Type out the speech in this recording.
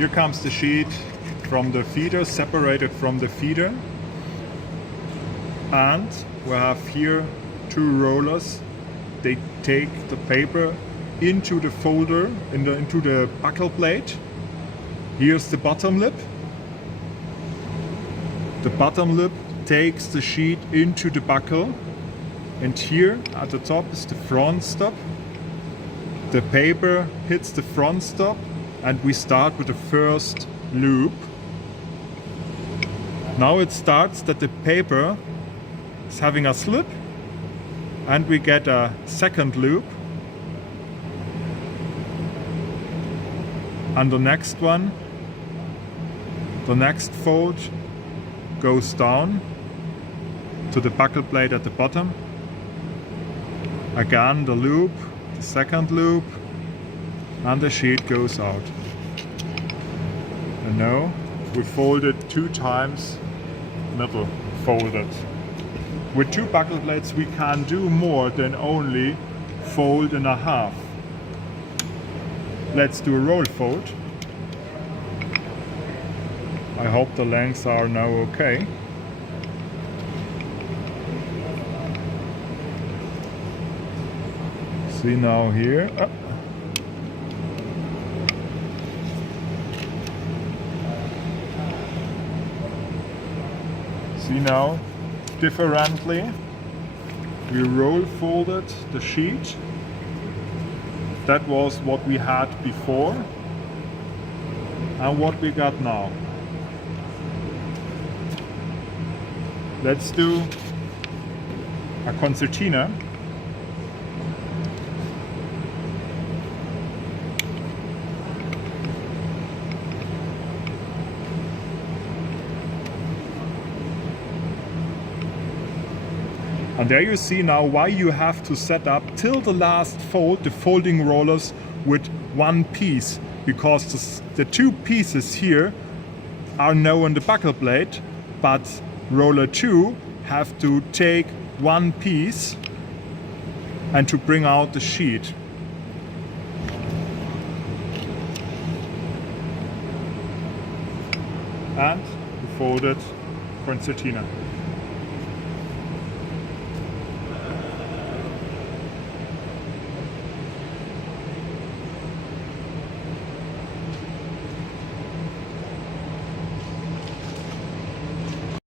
Here comes the sheet from the feeder, separated from the feeder. And we have here two rollers. They take the paper into the folder, into the buckle plate. Here's the bottom lip. The bottom lip takes the sheet into the buckle. And here at the top is the front stop. The paper hits the front stop and we start with the first loop. Now it starts that the paper is having a slip and we get a second loop. And the next one, the next fold goes down to the buckle plate at the bottom. Again the loop, the second loop, and the sheet goes out. And now we fold it 2 times, middle folded. With 2 buckle plates we can do more than only fold in a half. Let's do a roll fold. I hope the lengths are now okay. See now here. See now, differently, we roll folded the sheet. That was what we had before and what we got now. Let's do a concertina. And there you see now why you have to set up till the last fold the folding rollers with one piece, because the 2 pieces here are now on the buckle plate, but roller 2 have to take 1 piece and to bring out the sheet. And we fold it concertina.